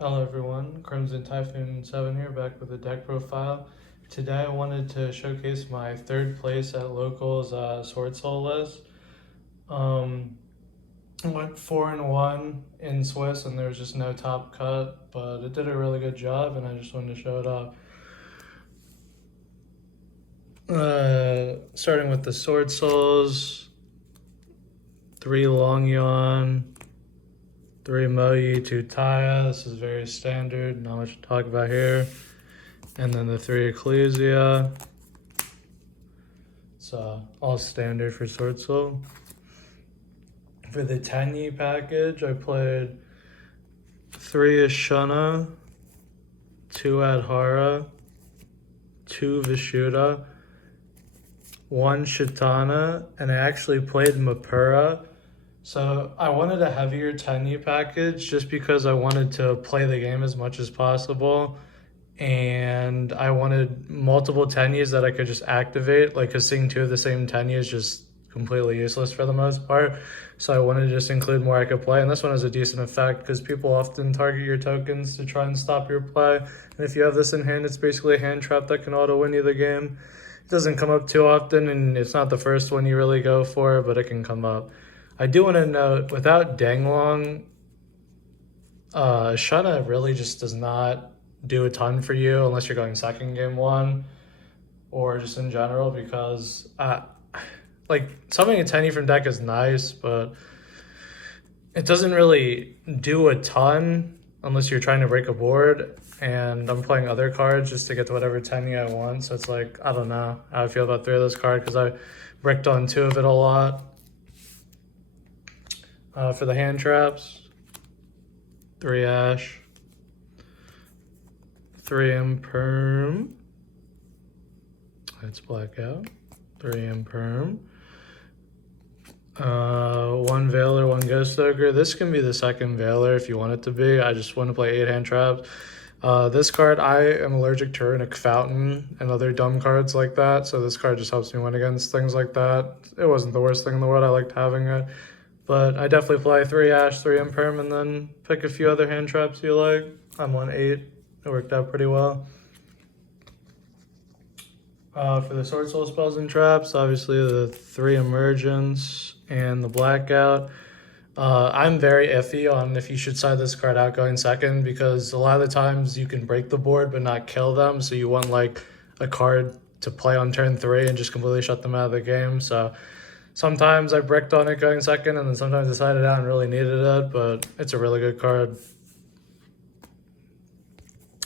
Hello everyone, Crimson Typhoon 7 here, back with a deck profile. Today I wanted to showcase my third place at Locals Swordsoul list. Um, I went 4-1 in Swiss and there was just no top cut, but it did a really good job and I just wanted to show it off. Starting with the Sword Souls, 3 Long Yon, 3 Moyi, 2 Taya. This is very standard, not much to talk about here. And then the 3 Ecclesia. It's all standard for Swordsoul. For the Tenyi package, I played 3 Ashuna, 2 Adhara, 2 Vishuddha, 1 Shitana, and I actually played Mapura. So I wanted a heavier Tenyi package just because I wanted to play the game as much as possible. And I wanted multiple Tenyis that I could just activate, like, because seeing 2 of the same Tenyi is just completely useless for the most part. So I wanted to just include more I could play, and this one has a decent effect because people often target your tokens to try and stop your play. And if you have this in hand, it's basically a hand trap that can auto win you the game. It doesn't come up too often, and it's not the first one you really go for, but it can come up. I do want to note, without Danglong, Shana really just does not do a ton for you unless you're going second game 1 or just in general, because like, summoning a Tenyi from deck is nice, but it doesn't really do a ton unless you're trying to break a board, and I'm playing other cards just to get to whatever Tenyi I want. So it's like, I don't know how I feel about 3 of those cards because I bricked on 2 of it a lot. For the hand traps, 3 Ash, 3 Imperm, that's Blackout, 3 Imperm, 1 Veiler, 1 Ghost Ogre. This can be the second Veiler if you want it to be. I just want to play 8 hand traps. This card, I am allergic to Runic Fountain and other dumb cards like that, so this card just helps me win against things like that. It wasn't the worst thing in the world, I liked having it. But I definitely play 3 Ash, 3 Imperm, and then pick a few other hand traps you like. I'm on 8. It worked out pretty well. For the Sword Soul spells and traps, obviously the 3 Emergence and the Blackout. I'm very iffy on if you should side this card out going second, because a lot of the times you can break the board but not kill them, so you want like a card to play on turn 3 and just completely shut them out of the game. So sometimes I bricked on it going second, and then sometimes I sided out and really needed it, but it's a really good card.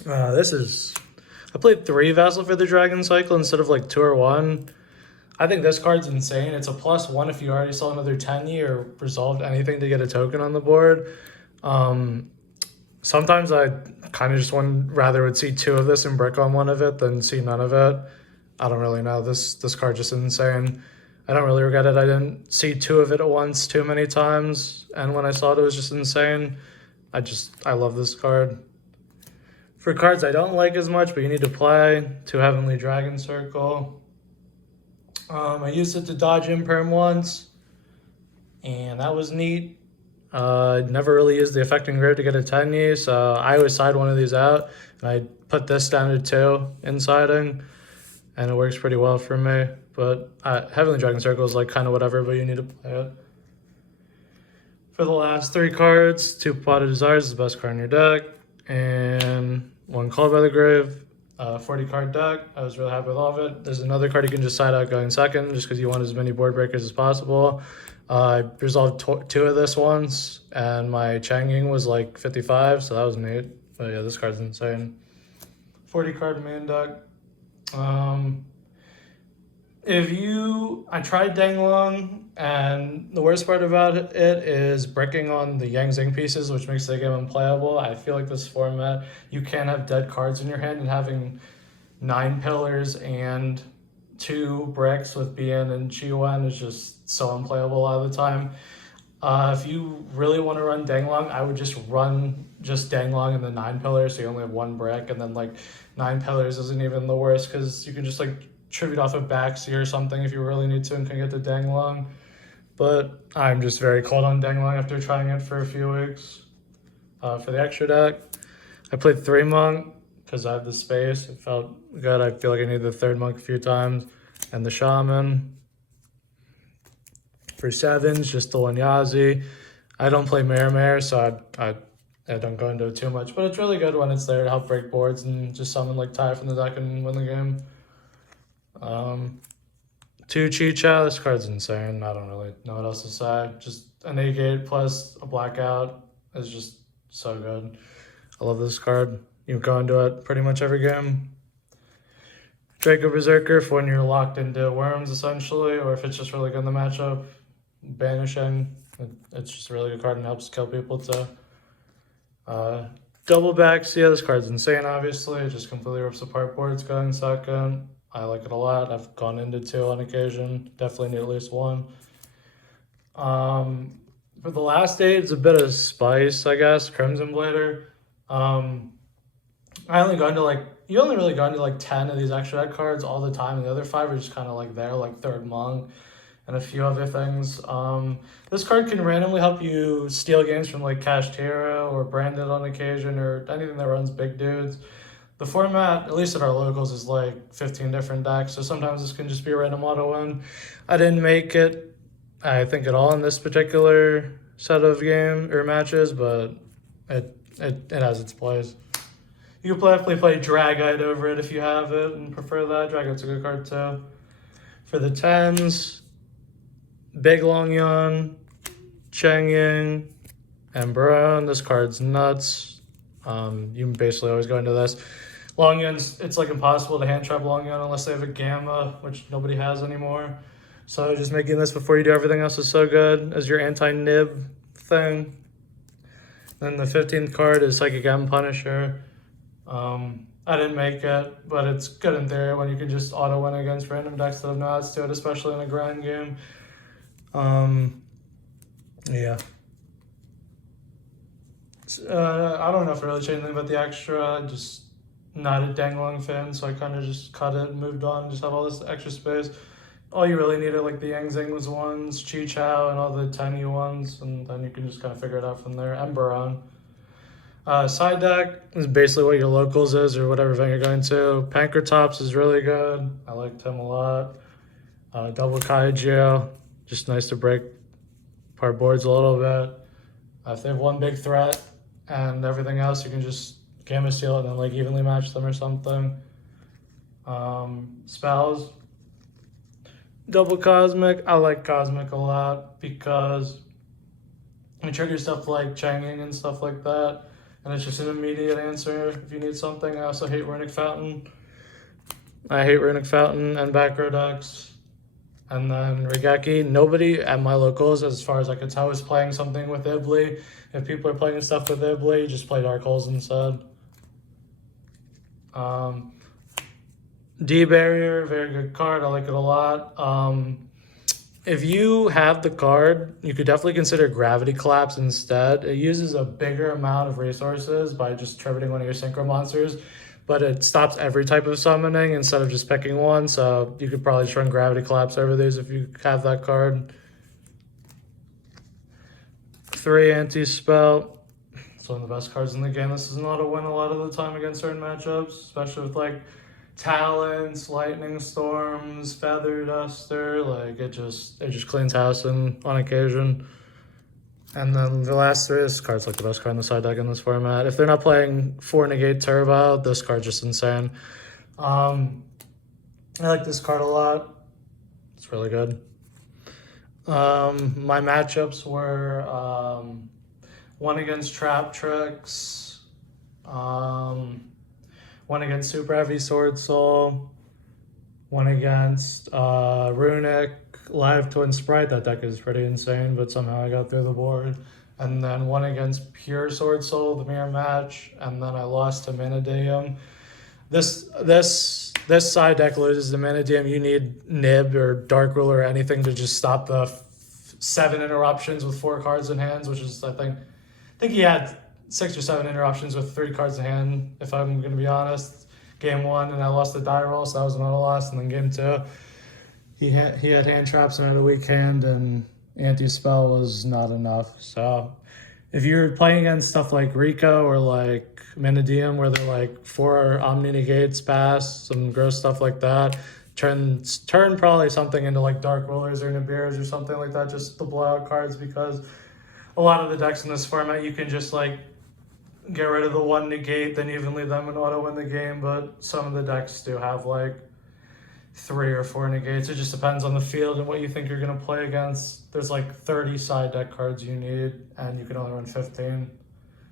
I played 3 Vassal for the Dragon Cycle instead of like 2 or 1. I think this card's insane. It's a +1 if you already saw another Tenyi or resolved anything to get a token on the board. Sometimes I kind of just rather would see 2 of this and brick on 1 of it than see none of it. I don't really know. This card just insane. I don't really regret it. I didn't see 2 of it at once too many times, and when I saw it, it was just insane. I love this card. For cards I don't like as much, but you need to play, 2 Heavenly Dragon Circle. I used it to dodge Imperm once, and that was neat. Never really used the Affecting Grave to get a Tenyi, so I always side one of these out, and I put this down to 2 in siding, and it works pretty well for me. But Heavenly Dragon Circle is like kind of whatever, but you need to play it. For the last 3 cards, 2 Pot of Desires is the best card in your deck, and 1 Called by the Grave. 40 card deck. I was really happy with all of it. There's another card you can just side out going second just because you want as many board breakers as possible. I resolved 2 of this once, and my Changing was like 55, so that was neat. But yeah, this card's insane. 40 card main deck. I tried Danglong, and the worst part about it is bricking on the Yang Zing pieces, which makes the game unplayable. I feel like this format, you can't have dead cards in your hand, and having 9 pillars and 2 bricks with Bien and Chiwen is just so unplayable a lot of the time. If you really want to run Danglong, I would just run Danglong and the 9 pillars, so you only have 1 brick, and then like 9 pillars isn't even the worst because you can just like tribute off of Baxi or something if you really need to and can get the Danglong. But I'm just very cold on Danglong after trying it for a few weeks. For the extra deck, I played 3 monk because I have the space. It felt good. I feel like I need the 3rd monk a few times. And the shaman. For 7s, just the Wanyazi. I don't play Mare, so I don't go into it too much. But it's really good when it's there to help break boards and just summon like Ty from the deck and win the game. 2 Chicha, this card's insane. I don't really know what else to say. Just a negate plus a blackout is just so good. I love this card. You can go into it pretty much every game. Draco Berserker for when you're locked into worms, essentially, or if it's just really good in the matchup. Banishing, it's just a really good card and helps kill people too. Double backs, yeah, this card's insane, obviously. It just completely rips apart boards going second. I like it a lot. I've gone into 2 on occasion. Definitely need at least 1. For the last 8, it's a bit of spice, I guess. Crimson Blader. I only go into like, you only really go into like 10 of these extra deck cards all the time, and the other 5 are just kind of like there, like 3rd monk and a few other things. This card can randomly help you steal games from like Kashtira or Branded on occasion or anything that runs big dudes. The format, at least at our locals, is like 15 different decks, so sometimes this can just be a random auto win. I didn't make it, I think, at all in this particular set of game or matches, but it has its place. You can definitely play Dragite over it if you have it and prefer that. Dragite's a good card too. For the 10s, Big Long Yon, Cheng Ying, and Baron. This card's nuts. You can basically always go into this. Long Yun's, it's like impossible to hand trap Long Yun unless they have a Gamma, which nobody has anymore. So just making this before you do everything else is so good as your anti-nib thing. Then the 15th card is Psychic M Punisher. I didn't make it, but it's good in theory when you can just auto win against random decks that have no odds to it, especially in a grind game. Yeah. I don't know if I really changed anything about the extra. Just not a Danglong fan, so I kind of just cut it and moved on. Just have all this extra space. All you really need are like the Yang Zing's ones, Chi Chao, and all the Tenyi ones, and then you can just kind of figure it out from there. And Baron. Side deck is basically what your locals is or whatever event you're going to. Pankratops is really good. I liked him a lot. Double Yugioh, just nice to break apart boards a little bit. If they have one big threat and everything else, you can just Gamma Steal and then like evenly match them or something. Spells. Double Cosmic. I like Cosmic a lot because it triggers stuff like Changing and stuff like that. And it's just an immediate answer if you need something. I also hate Runic Fountain. I hate Runic Fountain and back row decks. And then Regeki. Nobody at my locals, as far as I could tell, is playing something with Ibli. If people are playing stuff with Ibli, just play Dark Holes instead. D-Barrier, very good card. I like it a lot. If you have the card, you could definitely consider Gravity Collapse instead. It uses a bigger amount of resources by just tributing one of your Synchro monsters, but it stops every type of summoning instead of just picking one, so you could probably just run Gravity Collapse over these if you have that card. 3 Anti-Spell. It's one of the best cards in the game. This is an auto win a lot of the time against certain matchups, especially with like Talents, Lightning Storms, Feather Duster. Like it just cleans house on occasion. And then the last 3, this card's like the best card in the side deck in this format. If they're not playing 4 Negate Turbo, this card's just insane. I like this card a lot. It's really good. My matchups were 1 against Trap Tricks, 1 against Super Heavy Sword Soul, 1 against Runic, Live Twin Sprite. That deck is pretty insane, but somehow I got through the board. And then 1 against Pure Sword Soul, the mirror match, and then I lost to Manadeum. This side deck loses to Manadeum. You need Nib or Dark Ruler or anything to just stop the 7 interruptions with 4 cards in hands, which is I think he had 6 or 7 interruptions with 3 cards in hand, if I'm going to be honest. Game 1, and I lost the die roll, so that was another loss. And then game 2, he had hand traps and had a weak hand, and anti-spell was not enough. So if you're playing against stuff like Rico or like Minidium, where they're like 4 Omni negates pass, some gross stuff like that, turn probably something into like Dark Rollers or Nibirs or something like that, just the blowout cards, because a lot of the decks in this format you can just like get rid of the 1 negate, then even leave them and auto win the game. But some of the decks do have like 3 or 4 negates. It just depends on the field and what you think you're going to play against. There's like 30 side deck cards you need, and you can only run 15.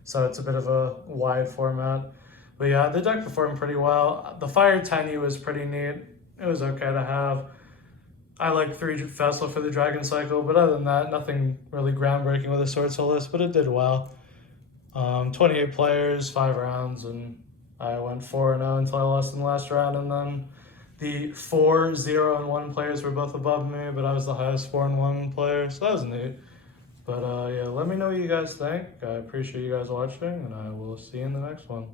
So it's a bit of a wide format. But yeah, the deck performed pretty well. The Fire Tenyi was pretty neat. It was okay to have. I like 3 Vessel for the Dragon Cycle, but other than that, nothing really groundbreaking with the Swordsoul list, but it did well. 28 players, 5 rounds, and I went 4-0 until I lost in the last round, and then the 4, 0, and 1 players were both above me, but I was the highest 4 and 1 player, so that was neat. But yeah, let me know what you guys think. I appreciate you guys watching, and I will see you in the next one.